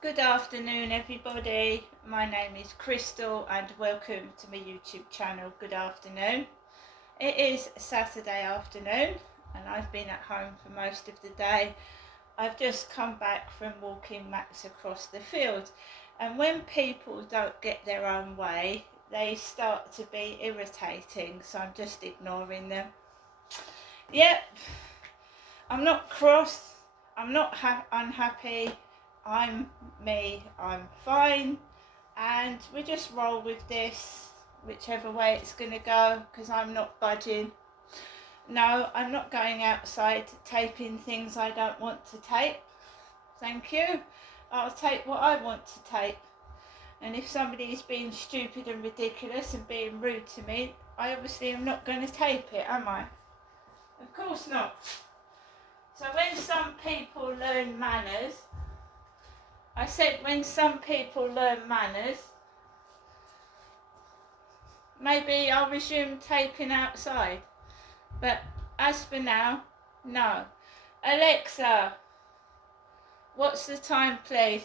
Good afternoon, everybody. My name is Crystal and welcome to my YouTube channel. Good afternoon. It is Saturday afternoon and I've been at home for most of the day. I've just come back from walking Max across the field, and when people don't get their own way, they start to be irritating, so I'm just ignoring them. Yep, I'm not cross, I'm not unhappy. I'm me, I'm fine, and we just roll with this, whichever way it's going to go, because I'm not budging. No, I'm not going outside taping things I don't want to tape. Thank you. I'll tape what I want to tape. And if somebody is being stupid and ridiculous and being rude to me, I obviously am not going to tape it, am I? Of course not. So when some people learn manners, I said when some people learn manners, maybe I'll resume taping outside. But as for now, no. Alexa, what's the time, please?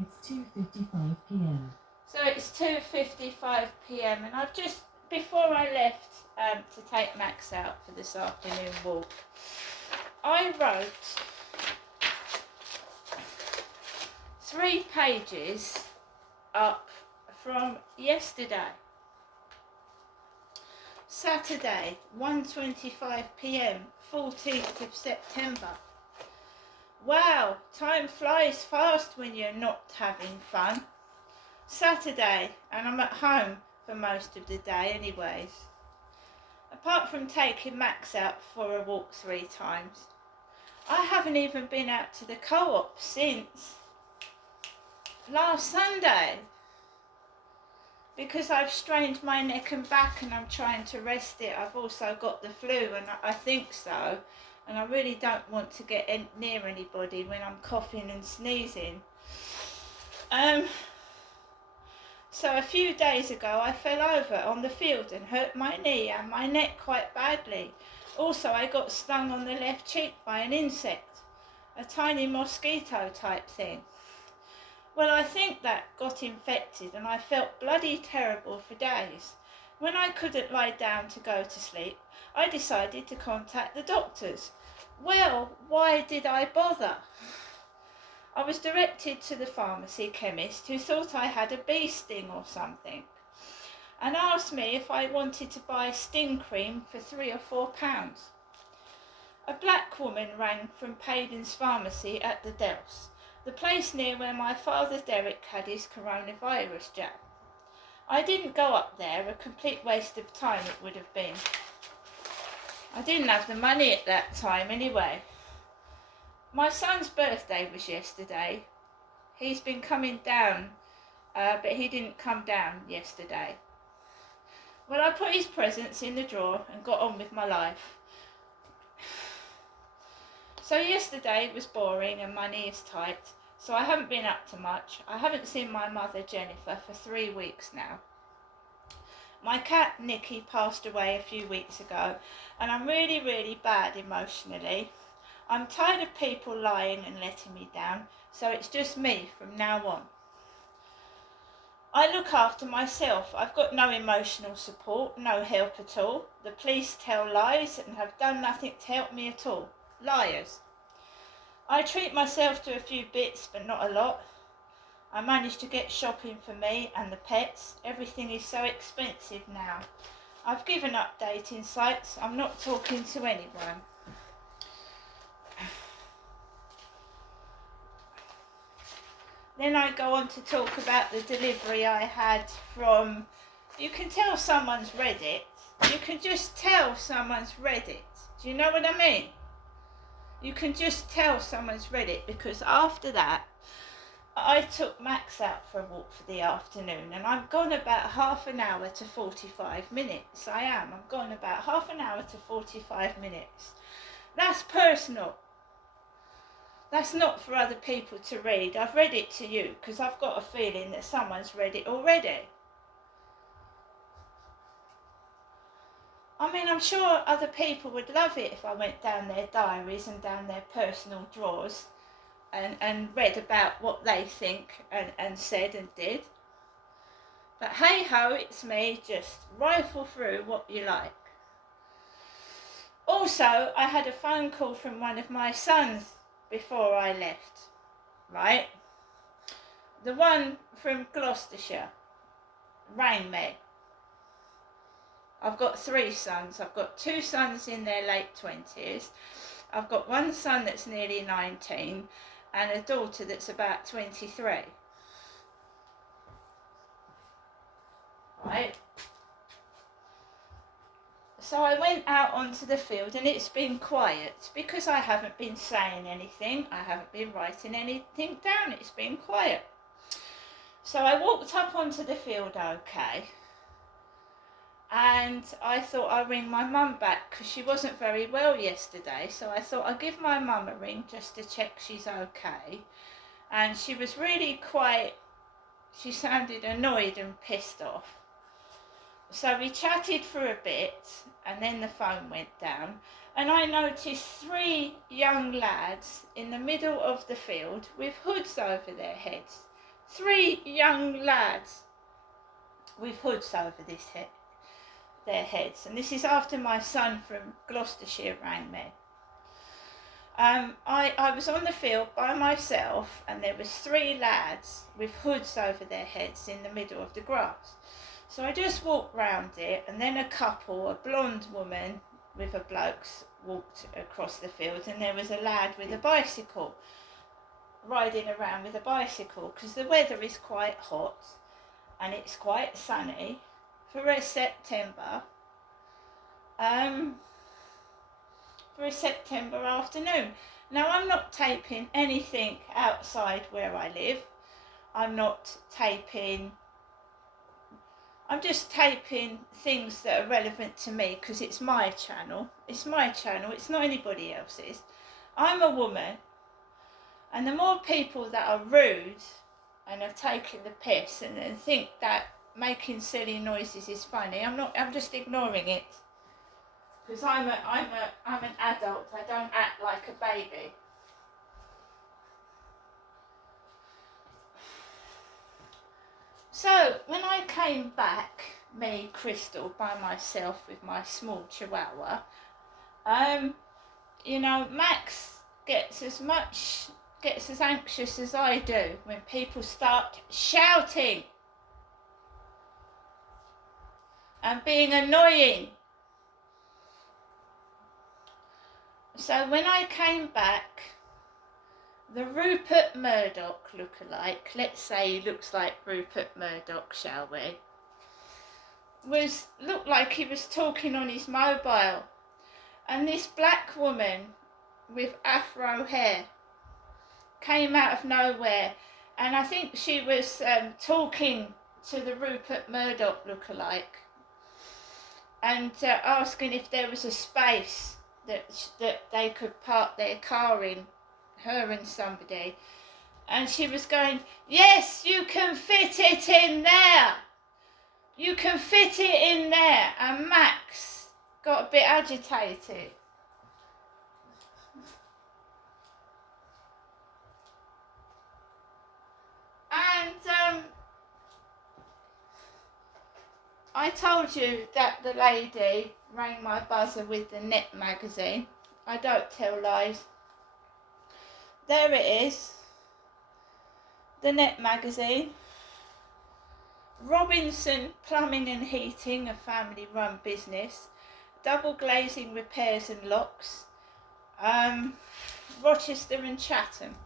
It's 2:55 p.m. So it's 2:55 p.m. and I've just, before I left to take Max out for this afternoon walk, I wrote 3 pages up from yesterday. Saturday, 1:25 p.m, 14th of September. Wow, time flies fast when you're not having fun. Saturday, and I'm at home for most of the day anyways. Apart from taking Max out for a walk 3 times, I haven't even been out to the co-op since last Sunday, because I've strained my neck and back and I'm trying to rest it. I've also got the flu, and I think so, and I really don't want to get near anybody when I'm coughing and sneezing. So a few days ago I fell over on the field and hurt my knee and my neck quite badly. Also, I got stung on the left cheek by an insect, a tiny mosquito type thing. Well, I think that got infected and I felt bloody terrible for days. When I couldn't lie down to go to sleep, I decided to contact the doctors. Well, why did I bother? I was directed to the pharmacy chemist, who thought I had a bee sting or something, and asked me if I wanted to buy sting cream for £3 or £4. A black woman rang from Paden's pharmacy at the Dells, the place near where my father Derek had his coronavirus jab. I didn't go up there, a complete waste of time it would have been. I didn't have the money at that time anyway. My son's birthday was yesterday. He's been coming down, but he didn't come down yesterday. Well, I put his presents in the drawer and got on with my life. So yesterday was boring and money is tight, so I haven't been up to much. I haven't seen my mother Jennifer for 3 weeks now. My cat Nikki passed away a few weeks ago, and I'm really bad emotionally. I'm tired of people lying and letting me down, so it's just me from now on. I look after myself. I've got no emotional support, no help at all. The police tell lies and have done nothing to help me at all. Liars. I treat myself to a few bits, but not a lot. I managed to get shopping for me and the pets. Everything is so expensive now. I've given up dating sites. I'm not talking to anyone. Then I go on to talk about the delivery I had from, you can tell someone's read it. You can just tell someone's read it. Do you know what I mean? You can just tell someone's read it, because after that, I took Max out for a walk for the afternoon, and I'm gone about half an hour to 45 minutes. I'm gone about half an hour to 45 minutes. That's personal. That's not for other people to read. I've read it to you because I've got a feeling that someone's read it already. I mean, I'm sure other people would love it if I went down their diaries and down their personal drawers. and read about what they think and said and did. But hey ho, it's me, just rifle through what you like. Also, I had a phone call from one of my sons before I left, right? The one from Gloucestershire rang me. I've got 3 sons. I've got 2 sons in their late 20s. I've got one son that's nearly 19 and a daughter that's about 23. Right? So I went out onto the field and it's been quiet because I haven't been saying anything. I haven't been writing anything down. It's been quiet. So I walked up onto the field okay. And I thought I'd ring my mum back because she wasn't very well yesterday. So I thought I'd give my mum a ring just to check she's okay. And she was really she sounded annoyed and pissed off. So we chatted for a bit and then the phone went down. And I noticed 3 young lads in the middle of the field with hoods over their heads. 3 young lads with hoods over their heads, and this is after my son from Gloucestershire rang me. I was on the field by myself and there was 3 lads with hoods over their heads in the middle of the grass. So I just walked round it and then a couple, a blonde woman with a bloke, walked across the field and there was a lad with a bicycle, riding around with a bicycle because the weather is quite hot and it's quite sunny for a September afternoon. Now I'm not taping anything outside where I live. I'm just taping things that are relevant to me because it's my channel. It's my channel, it's not anybody else's. I'm a woman, and the more people that are rude and are taking the piss and think that making silly noises is funny, I'm just ignoring it. Because I'm an adult, I don't act like a baby. So when I came back, me, Crystal, by myself with my small chihuahua, Max gets as anxious as I do when people start shouting and being annoying. So when I came back, the Rupert Murdoch lookalike, let's say he looks like Rupert Murdoch, shall we, looked like he was talking on his mobile, and this black woman with afro hair came out of nowhere, and I think she was talking to the Rupert Murdoch lookalike and asking if there was a space that they could park their car in, her and somebody, and she was going, yes, you can fit it in there, you can fit it in there, and Max got a bit agitated. And I told you that the lady rang my buzzer with the Net magazine. I don't tell lies. There it is. The Net magazine. Robinson Plumbing and Heating, a family-run business. Double glazing repairs and locks. Rochester and Chatham.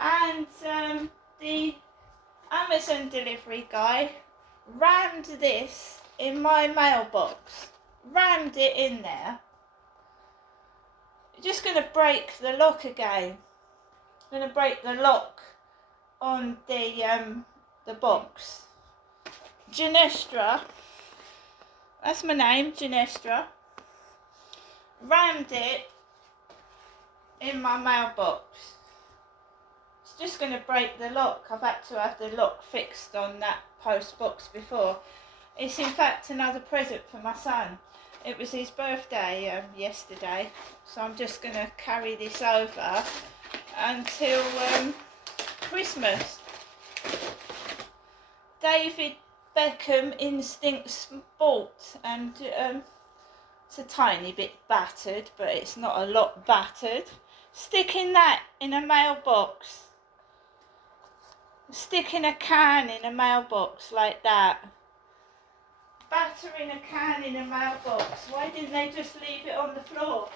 And the Amazon delivery guy rammed this in my mailbox. Rammed it in there. Just going to break the lock again. Going to break the lock on the box. Genestra. That's my name, Genestra. Rammed it in my mailbox. It's just going to break the lock. I've had to have the lock fixed on that post box before. It's in fact another present for my son. It was his birthday yesterday, so I'm just going to carry this over until Christmas. David Beckham Instinct Sport, and it's a tiny bit battered, but it's not a lot battered. Sticking that in a mailbox. Sticking a can in a mailbox like that. Battering a can in a mailbox. Why didn't they just leave it on the floor?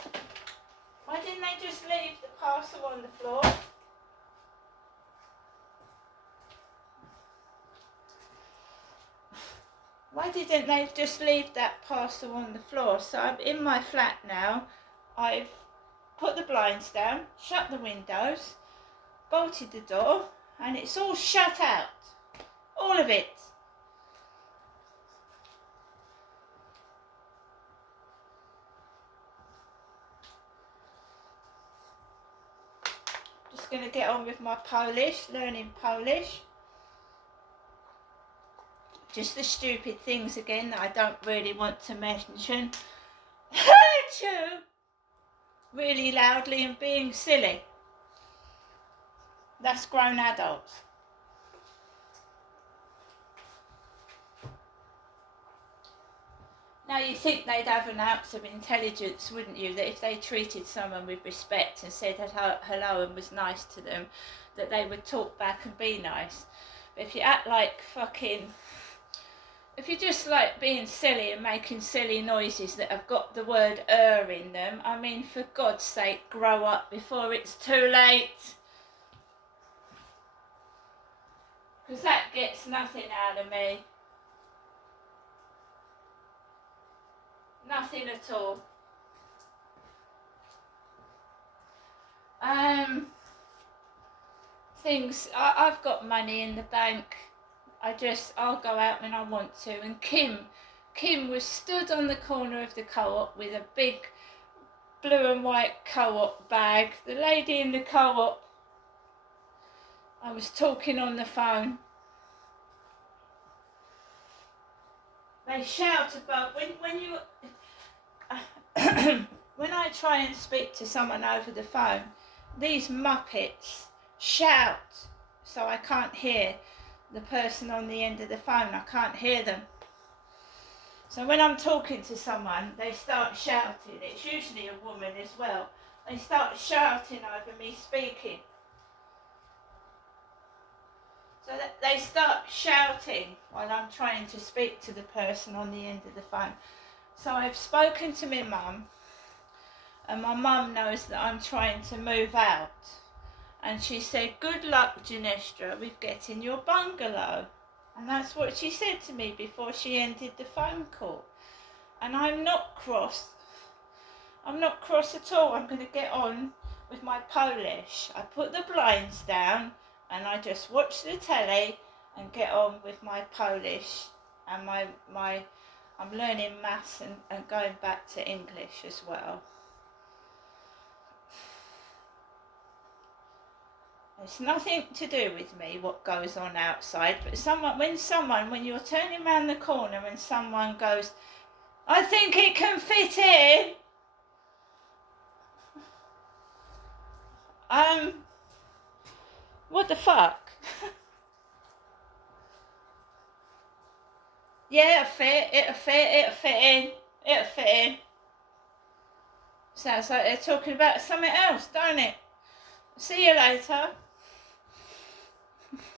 Why didn't they just leave the parcel on the floor? Why didn't they just leave that parcel on the floor? So I'm in my flat now. I've put the blinds down, shut the windows, bolted the door, and it's all shut out. All of it. Just going to get on with my Polish, learning Polish. Just the stupid things again that I don't really want to mention. Really loudly and being silly. That's grown adults. Now you think they'd have an ounce of intelligence, wouldn't you? That if they treated someone with respect and said hello and was nice to them, that they would talk back and be nice. But if you act like fucking... If you're just like being silly and making silly noises that have got the word in them, I mean, for God's sake, grow up before it's too late. Because that gets nothing out of me. Nothing at all. I've got money in the bank. I'll go out when I want to. And Kim was stood on the corner of the co-op with a big blue and white co-op bag. The lady in the co-op, I was talking on the phone. They shout above, when you, when I try and speak to someone over the phone, these muppets shout, so I can't hear the person on the end of the phone. I can't hear them. So when I'm talking to someone, they start shouting. It's usually a woman as well. They start shouting over me speaking. So that they start shouting while I'm trying to speak to the person on the end of the phone. So I've spoken to my mum, and my mum knows that I'm trying to move out. And she said, "Good luck, Janestra, with getting your bungalow." And that's what she said to me before she ended the phone call. And I'm not cross. I'm not cross at all. I'm going to get on with my Polish. I put the blinds down and I just watch the telly and get on with my Polish. And I'm learning maths and going back to English as well. It's nothing to do with me what goes on outside, but when you're turning around the corner and someone goes, "I think it can fit in," what the fuck? Yeah, it'll fit in. Sounds like they're talking about something else, don't it? See you later.